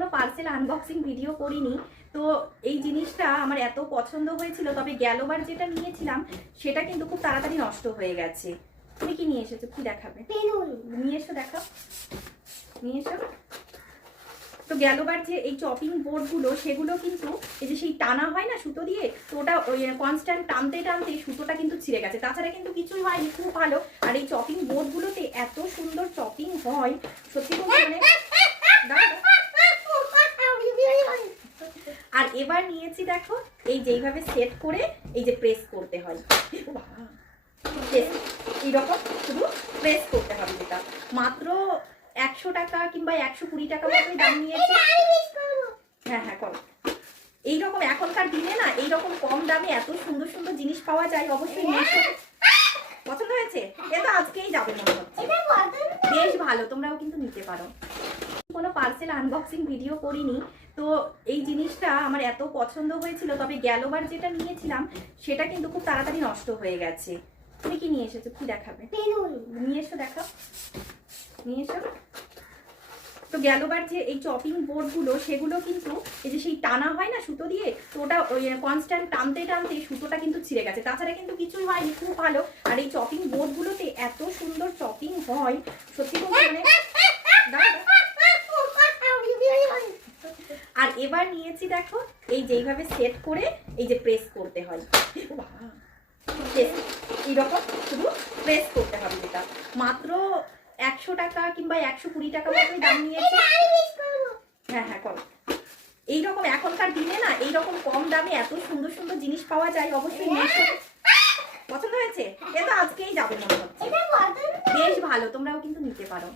কোনো parcel unboxing video করিনি, তো এই জিনিসটা আমার এত পছন্দ হয়েছিল, তবে গেলবার যেটা নিয়েছিলাম সেটা কিন্তু খুব তাড়াতাড়ি নষ্ট হয়ে গেছে। তুমি কি নিয়ে এসেছো? কি দেখাবে? নিয়ে এসো, দেখাও, নিয়ে এসো। তো গেলবার যে এই চপিং বোর্ডগুলো সেগুলো কিন্তু এই যে সেই টানা হয় না সুতো দিয়ে, তো ওটা ওই কনস্ট্যান্ট টানতে টানতে সুতোটা কিন্তু ছিঁড়ে গেছে, তাছাড়া কিন্তু কিছুই হয়নি, খুব ভালো। আর এই চপিং বোর্ডগুলোতে এত সুন্দর চপিং হয়, সত্যি বলতে মানে। আর এবার নিয়েছি দেখো, এই যেইভাবে সেট করে এই যে প্রেস করতে হয়, এইরকম শুধু প্রেস করতে হবে, যেটা মাত্র 100 টাকা কিংবা 120 টাকা মতোই দাম নিয়েছে। হ্যাঁ হ্যাঁ করো। এইরকম এখনকার দিনে না এইরকম কম দামে এত সুন্দর সুন্দর জিনিস পাওয়া যায়, অবশ্যই পছন্দ হয়েছে। এটা আজকেই যাবে মনে হচ্ছে, বেশ ভালো, তোমরাও কিন্তু নিতে পারো। কোনো পার্সেল আনবক্সিং ভিডিও করিনি, তো এই জিনিসটা আমার এত পছন্দ হয়েছিল, তবে গেলবার যেটা নিয়েছিলাম সেটা কিন্তু খুব তাড়াতাড়ি নষ্ট হয়ে গেছে। তুমি কি নিয়ে এসেছো? কি দেখাবে? নিয়ে এসো, দেখাও, নিয়ে এসো। তো গেলবার যে এই চপিং বোর্ডগুলো সেগুলো কিন্তু এই যে সেই টানা হয় না সুতো দিয়ে, তো ওটা ওই কনস্ট্যান্ট টানতে টানতে সুতোটা কিন্তু ছিঁড়ে গেছে, তাছাড়া কিন্তু কিছুই হয়নি, খুব ভালো। আর এই চপিং বোর্ডগুলোতে এত সুন্দর চপিং হয়, সত্যি বলতে মানে। আর এবার নিয়েছি দেখো, এই যেইভাবে সেট করে এই যে প্রেস করতে হয়, এইরকম শুধু প্রেস করতে হবে, যেটা মাত্র 100 টাকা কিংবা 120 টাকা মতোই দাম নিয়েছে। হ্যাঁ হ্যাঁ করো। এইরকম এখনকার দিনে না এইরকম কম দামে এত সুন্দর সুন্দর জিনিস পাওয়া যায়, অবশ্যই পছন্দ হয়েছে। এটা আজকেই যাবে মনে হচ্ছে, বেশ ভালো, তোমরাও কিন্তু নিতে পারো।